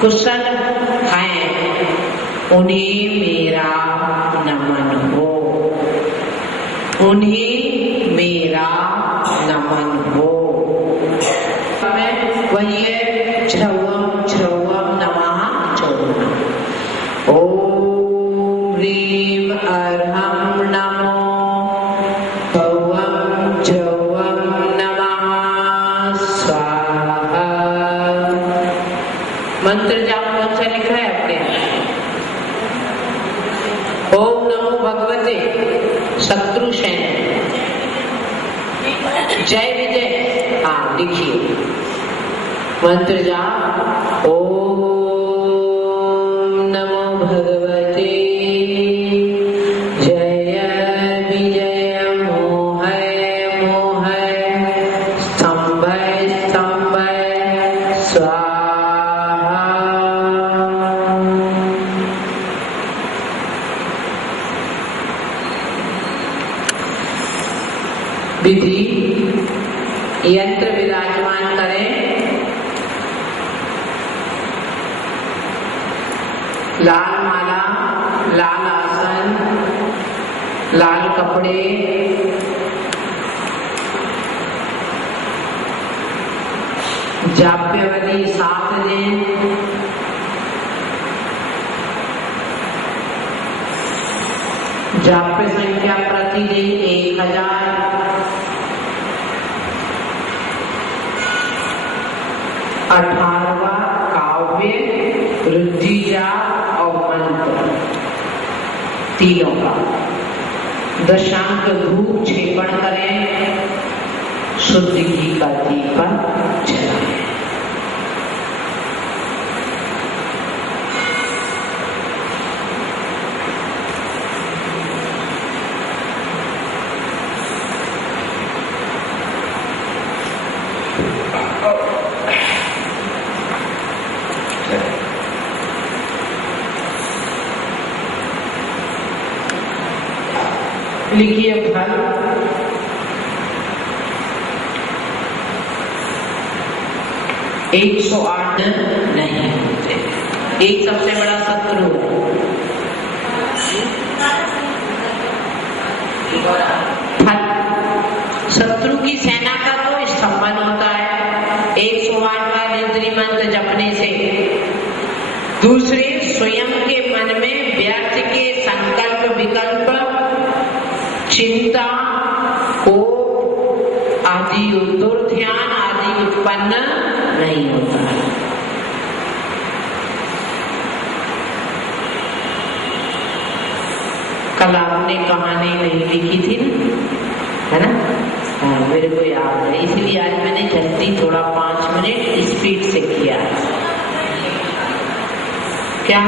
कुशल हैं उन्हें मेरा नमन हो, उन्हें मेरा नमन हो। वही है ध्रुवम ध्रुवम नमः चौर्णम। ओम ह्रीं अर्हं नमो ध्रुवम ध्रुवम नमः स्वाहा। मंत्र जाप कौन सा लिखा है आपने? ओम नमो भगवते शत्रुसेन जय विजय। हाँ लिखिए मंत्र जाप। ओम नमो भगवते जय विजय मोहय मोहय स्तंभय स्तंभय स्वाहा। विधि यंत्र विराजमान करें। लाल माला, लाल आसन, लाल कपड़े, जाप्यवली साथ दें। जाप्य संख्या प्रतिदिन 1000। अठारहवां काव्य रुद्धि जाप और मंत्र तीनों का। दशांक धूप छेपण करें, शुद्ध घी का दीपक जलाएं। लिखिए फल। एक 108 नहीं होते। एक सबसे बड़ा शत्रु फल। शत्रु की सेना का तो स्तंभन होता है 108 बार इंद्री मंत्र जपने से। दूसरे स्वयं के मन में व्यर्थ के संकल्प विकल्प चिंता को आदि दुर्ध्यान आदि उत्पन्न नहीं होता है। कल आपने कहानी नहीं लिखी थी है ना? हाँ, मेरे को याद है, इसलिए आज मैंने जल्दी थोड़ा 5 मिनट स्पीड से किया। क्या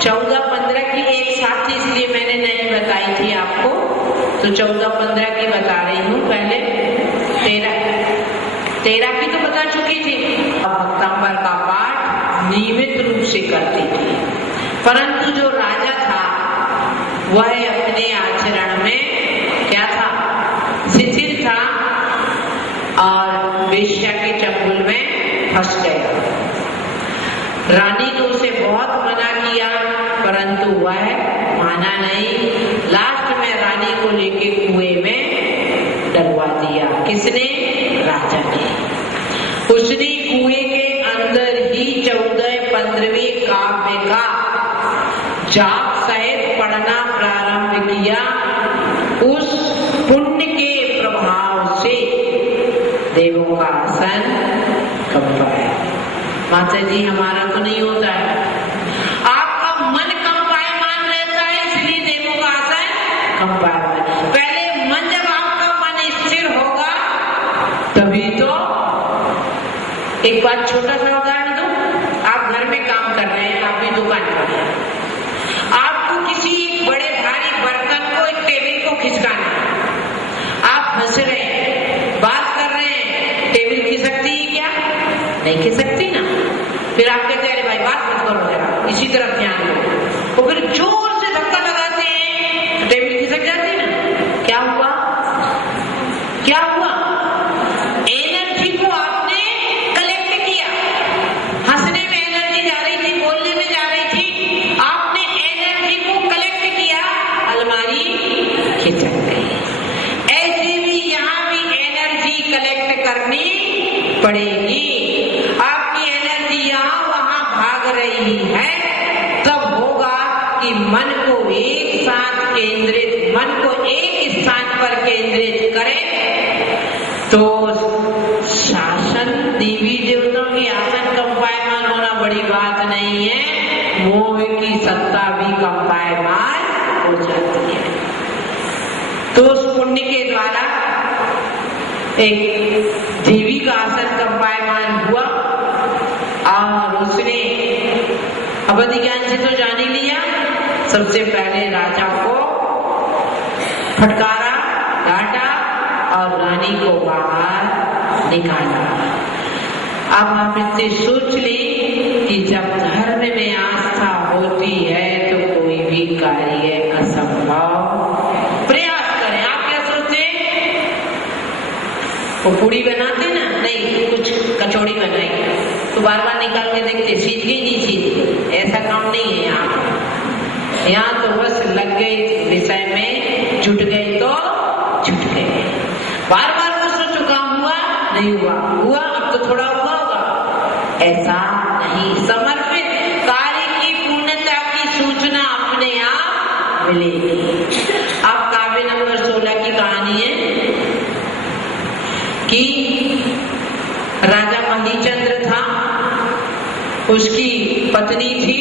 14-15 की एक साथ थी, इसलिए मैंने नहीं बताई थी आपको, तो 14-15 की बता रही हूँ। पहले 13 की तो बता चुकी थी। भक्तांबर का पाठ नियमित रूप से करती थी, परंतु जो राजा था वह अपने आचरण में क्या था? शिथिल था और वेश्या के चंगुल में फंस गया। रानी ने उसे बहुत मना किया, परंतु वह माना नहीं। लास्ट में रानी को लेके कुएं में डलवा दिया। किसने? राजा ने। उसने कुएं के अंदर ही 14-15वें काव्य का जाप सहित पढ़ना प्रारंभ किया। उस पुण्य के प्रभाव से देवों का आसन कंपा है। माता जी हमारा तो नहीं होता है, आपका मन कंपायमान रहता है, इसलिए देवों का आसन कंपायमान। पहले मन, जब आपका मन स्थिर होगा तभी तो। एक बात छोटा सा उदाहरण दूं। आप घर में काम कर रहे हैं, आप भी दुकान पर हैं, आपको किसी बड़े भारी बर्तन को, एक टेबल को खिसकाना है। आप हंस रहे हैं, बात कर रहे हैं, टेबल खिसकती है क्या? नहीं खिसकती ना। फिर आप कहते हैं अरे भाई बात मत करो जरा, इसी तरफ ध्यान दो, तो फिर जोर से धक्का लगाते हैं, टेबल खिसक जाती है ना। क्या हुआ? क्या हुआ? एनर्जी को आपने कलेक्ट किया। हंसने पड़ेगी। आपकी एनर्जी यहाँ वहां भाग रही है, तब होगा कि मन को एक स्थान पर केंद्रित करें तो शासन देवी देवताओं के आसन कंपायमान होना बड़ी बात नहीं है, मोह की सत्ता भी कंपायमान हो जाती है। तो उस पुण्य के द्वारा एक देवी का आसन कंपायमान हुआ और उसने अवधि ज्ञान से तो जान ही लिया। सबसे पहले राजा को फटकारा, डांटा और रानी को बाहर निकाला। अब आप इससे सोच लें कि जब धर्म में आस्था होती है तो कोई भी कार्य असंभव। प्रयास करें। आप क्या सोचते हैं? वो पूड़ी बनाते ना, नहीं कुछ कचौड़ी बनाई तो बार बार निकाल के देखते सीध गई नहीं सीध गई, ऐसा काम नहीं है यहाँ तो बस लग गई विषय में, जुट गई तो जुट गई। बार बार वो सोचो काम हुआ नहीं हुआ, हुआ अब तो थोड़ा हुआ होगा, ऐसा नहीं। समर्पित कार्य की पूर्णता की सूचना अपने आप मिलेगी। अब काव्य नंबर 16 की कहानी है कि राजा महीचंद्र था, उसकी पत्नी थी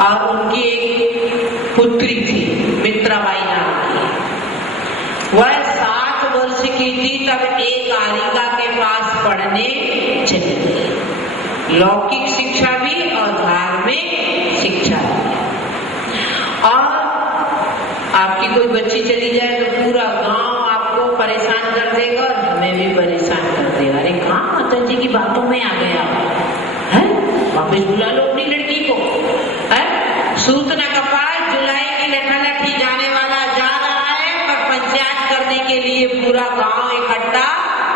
और उनकी एक पुत्री थी मित्राबाई नाम की। वह 7 वर्ष की थी तब एक कारिका के पास पढ़ने चली गई, लौकिक शिक्षा भी और धार्मिक शिक्षा भी। और आपकी कोई बच्ची चली जाए तो पूरा गांव आपको परेशान कर देगा और हमें भी परेशान कर देगा। अरे कहाँ माता जी की बातों में आ गया है, वापस बुला लो अपनी लड़की को। सूत न कपाल जुलाई की लठी जाने वाला जा रहा है, पर पंचायत करने के लिए पूरा गांव इकट्ठा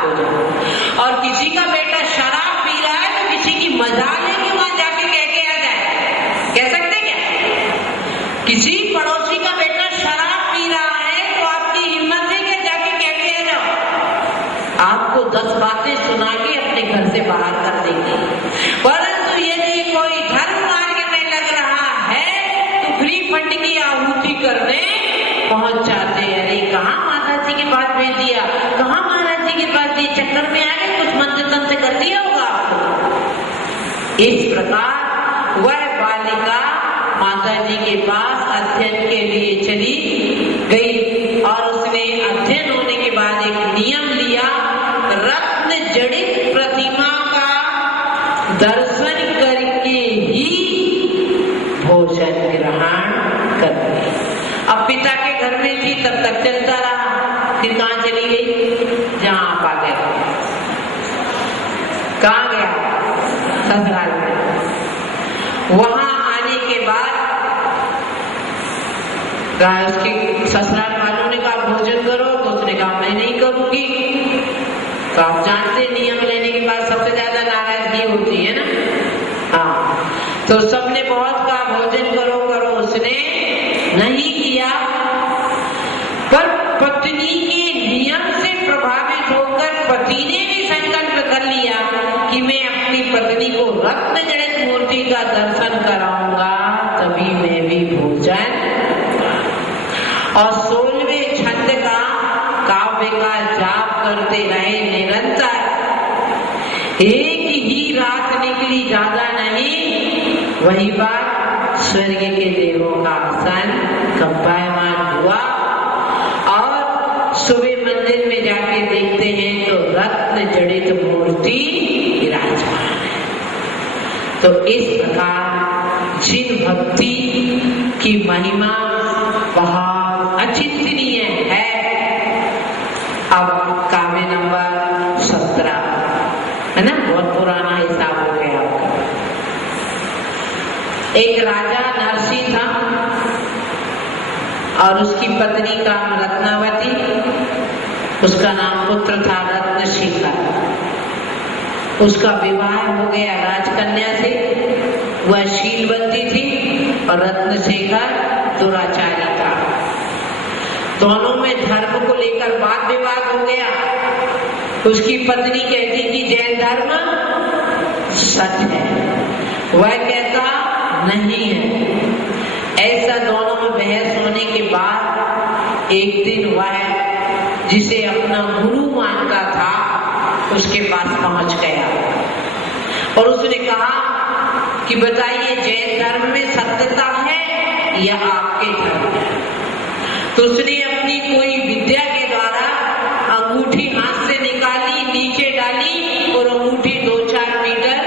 हो जाए। और किसी का बेटा शराब पी रहा है तो किसी की मजाल है कि वहां जाके कह के आ जाए। कह सकते क्या? किसी पड़ोसी का बेटा शराब पी रहा है तो आपकी हिम्मत है कि जाके कह के आ जाओ? आपको 10 बातें सुना के अपने घर से बाहर कर देंगे। परंतु यदि कोई धर्म मार्ग में लग रहा है तो फ्री फंड की आहुति करने पहुंच जाते हैं। अरे कहाँ माता जी के पास भेज दिया, कहाँ महाराज जी के पास दिए, चक्कर में आ गए, कुछ मंत्र तंत्र कर दिया होगा आपको। इस प्रकार वह बालिका माता जी के पास अध्ययन के लिए चली गई और उसने अध्ययन होने के बाद एक नियम लिया, रत्न जड़ित प्रतिमा का दर्शन करके ही भोजन ग्रहण करते। अब पिता के घर में थी तब तक चलता रहा, फिर कहाँ चली गई? जहां आप आ गए। कहाँ गया? ससुराल में। वहां आने के बाद उसके ससुराल वालों ने कहा भोजन करो, तो उसने कहा मैं नहीं करूंगी। तो आप जानते नियम लेने के बाद सबसे ज्यादा नाराजगी होती है ना। हाँ, तो सबने बहुत कहा भोजन करो करो, उसने नहीं किया। पर पत्नी के नियम से प्रभावित होकर पति ने भी संकल्प कर लिया कि मैं अपनी पत्नी को रत्न जड़ित मूर्ति का दर्शन कराऊंगा, तभी मैं भी भोजन। और 16वें छंद का काव्य का जाप करते रहे निरंतर। एक ही रात निकली, ज्यादा नहीं। वही बात स्वर्ग के देवों का आसन कंपायमान हुआ और सुबह मंदिर में जाके देखते हैं तो रत्न जड़ित मूर्ति विराजमान है। तो इस प्रकार जिन भक्ति की महिमा बहुत अचिंतनीय है। अब काव्य नंबर 17 है ना, बहुत पुराना हिसाब हो गया आपका। एक राजा नरसी था और उसकी पत्नी का रत्नावती, उसका नाम पुत्र था रत्नशिखा। उसका विवाह हो गया राजकन्या से, वह शीलवती थी और रत्नशेखर दुराचारी था। दोनों में धर्म को लेकर वाद विवाद हो गया। उसकी पत्नी कहती कि जैन धर्म सच है, वह कहता नहीं है। ऐसा दोनों में बहस होने के बाद एक दिन वह जिसे अपना गुरु मानता था उसके पास पहुंच गया और उसने कहा कि बताइए जैन धर्म में सत्यता है या आपके धर्म में? तो उसने अपनी कोई विद्या के द्वारा अंगूठी हाथ से निकाली, नीचे डाली और अंगूठी 2-4 मीटर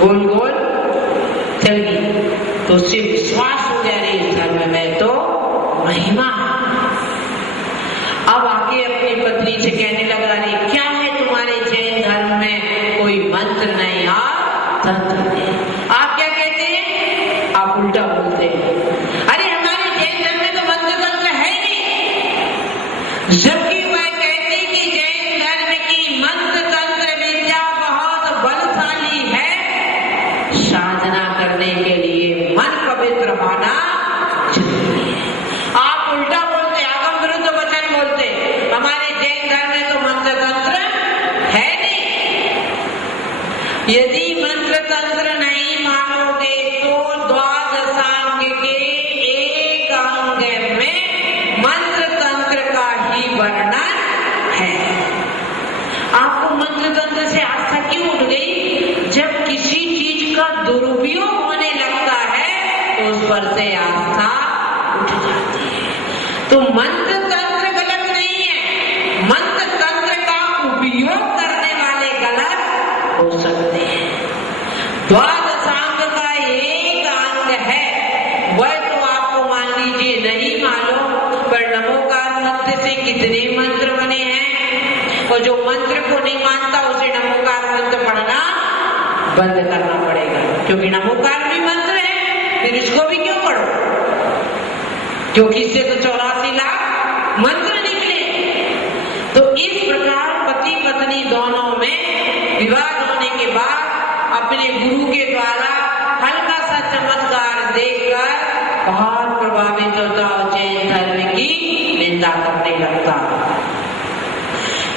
गोल गोल चल गई। तो उससे विश्वास हो गया रे इस धर्म में तो महिमा। अब आके अपनी पत्नी से कहने लगा रे क्या है तुम्हारे जैन धर्म में कोई मंत्र नहीं और तंत्र नहीं? आप क्या कहते हैं? आप उल्टा बोलते हैं, अरे हमारे जैन धर्म में तो मंत्र तंत्र है नहीं। जबकि वह कहती कि जैन धर्म की मंत्र तंत्र विद्या बहुत बलशाली है। साधना करने के लिए मन पवित्र होना जरूरी है। आप उल्टा बोलते, आगम विरुद्ध वचन बोलते, हमारे जैन धर्म में तो मंत्र तंत्र है नहीं। यदि मंत्र तंत्र नहीं मानोगे तो द्वादशांग के एक अंग में मंत्र तंत्र का ही वर्णन है। आपको मंत्र तंत्र से आस्था क्यों उठ गई? जब किसी चीज का दुरुपयोग होने लगता है तो उस पर से आस्था उठ जाती है। तो मंत्र तंत्र गलत नहीं है, मंत्र तंत्र का उपयोग करने वाले गलत हो सकते हैं। द्वादशांग का एक अंग है, वह तो आपको मान लीजिए नहीं मालूम, पर नमोकार मंत्र से कितने मंत्र बने हैं। और जो मंत्र को नहीं मानता उसे नमोकार मंत्र पढ़ना बंद करना पड़ेगा, क्योंकि नमोकार भी मंत्र है, फिर इसको भी क्यों पढ़ो? क्योंकि इससे तो 84 लाख मंत्र निकले। तो इस प्रकार पति पत्नी दोनों में विवाद होने के बाद अपने गुरु के द्वारा हल्का सा चमत्कार देखकर बहुत प्रभावित होता और जैन धर्म की निंदा करने लगता।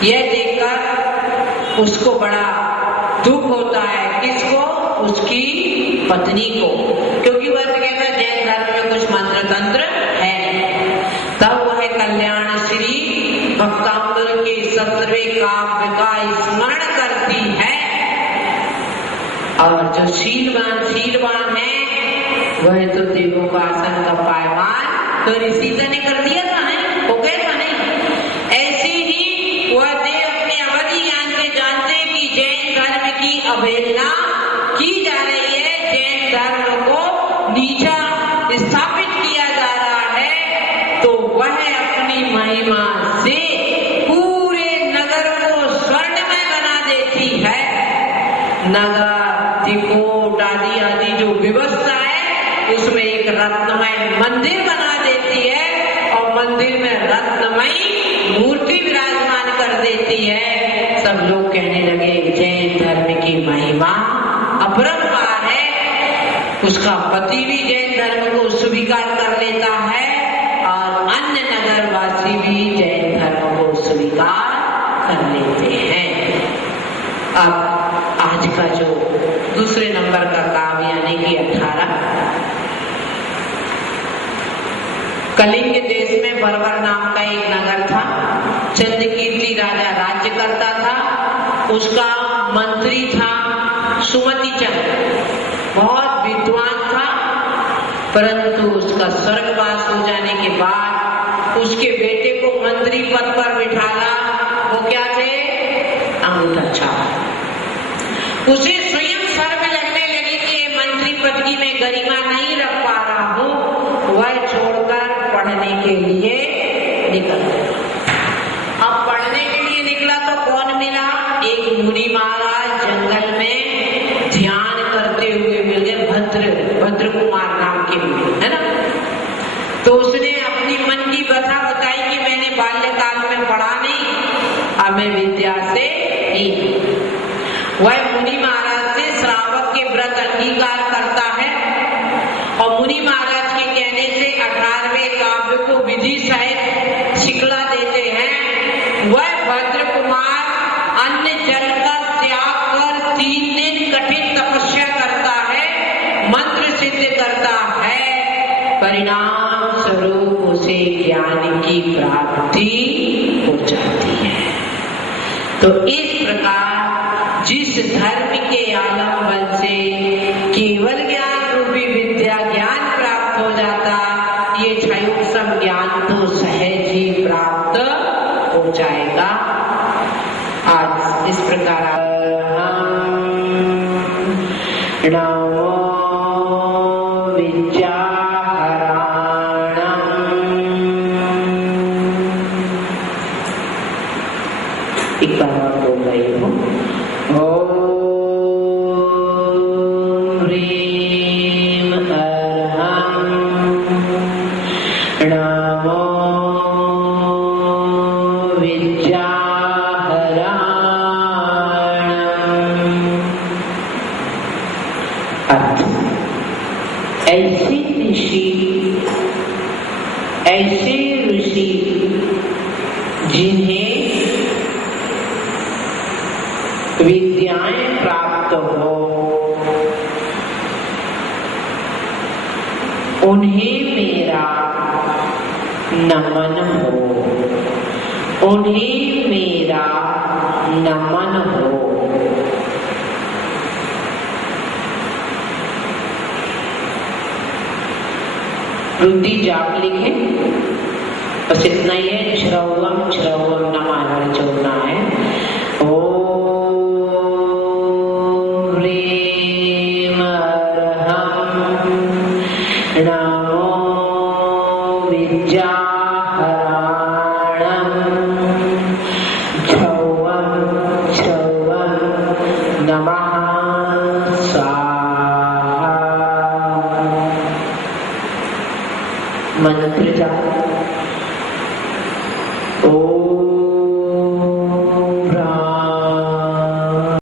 यह देखकर उसको बड़ा दुख होता है। किसको? उसकी पत्नी को, क्योंकि वह कहता है जैन धर्म में कुछ मंत्र तंत्र है नहीं। तब वह कल्याण श्री भक्तामृत के 17वें काव्य का स्मरण करती है और जो शीलवान है वह तो देवों का आसन का पायवान तो ऋषि ने कर दिया था, नहीं हो गया था नहीं। ऐसे ही वह देव अपने अवधि जानते जानते कि जैन धर्म की अवहेलना की जा रही है, जैन धर्म को नीचा स्थापित किया जा रहा है, तो वह अपनी महिमा से पूरे नगर को स्वर्णमय बना देती है। नगर त्रिकोट आदि आदि जो व्यवस्था है उसमें एक रत्नमय मंदिर बना देती है और मंदिर में रत्नमयी मूर्ति विराजमान कर देती है। सब लोग कहने लगे जैन धर्म की महिमा अपरंपार है। उसका पति भी जैन धर्म को स्वीकार कर लेता है और अन्य नगरवासी भी जैन धर्म को स्वीकार कर लेते हैं। अब आज का जो दूसरे नंबर का काव्य यानी कि 18, कलिंग देश में बर्बर नाम का एक नगर था। चंद्रकीर्ति राजा राज्य करता था। उसका मंत्री था सुमति चंद्र, बहुत विद्वान था, परंतु उसका स्वर्गवास हो जाने के बाद उसके बेटे को मंत्री पद पर बिठाना, वो क्या थे? अंगूठा छाप। उसे स्वयं शर्म लगने लगी कि ये मंत्री पद की मैं गरिमा नहीं रख पा रहा हूँ। वह छोड़कर पढ़ने के लिए निकल गया। अब पढ़ने के लिए निकला तो कौन मिला? एक मुनि महाराज जंगल में ध्यान करते हुए मिल गए। भद्र कुमार नाम के मिले, है ना। तो उसने अपनी मन की व्यथा बताई कि मैंने बाल्यकाल में पढ़ा नहीं, अब मैं विद्या से ही। वह मुनि महाराज से श्रावक के व्रत अंगीकार करता है और मुनि महाराज के कहने से 18वें काव्य को विधि सहित सिखला देते हैं। वह भद्र कुमार 3 दिन कठिन तपस्या करता है, मंत्र सिद्ध करता है, परिणाम स्वरूप उसे ज्ञान की प्राप्ति हो जाती है। तो इस प्रकार जिस धर्म के आलंबन से केवल ज्ञान रूपी विद्या ज्ञान प्राप्त हो जाता, ये क्षयोत्सम ज्ञान तो सहज ही प्राप्त हो जाएगा। आज इस प्रकार नमो विद्याहराणम्। एक बार और बोल रही हूँ। ओम ह्रीं अर्हं नमो विद्याहराणम्। अर्थ, ऐसे ऋषि जिन्हें विद्याएं प्राप्त हो, उन्हें मेरा नमन हो, उन्हें मेरा नमन हो। रुद्धि जाप लिखे, बस इतना ही है। श्रवम श्रवम नमः जोड़ना है। ओम ह्रीं अर्हं नमो विद्याहराणम् क्षौवं क्षौवं नमः स्वाहा। मंत्र जाप। ओम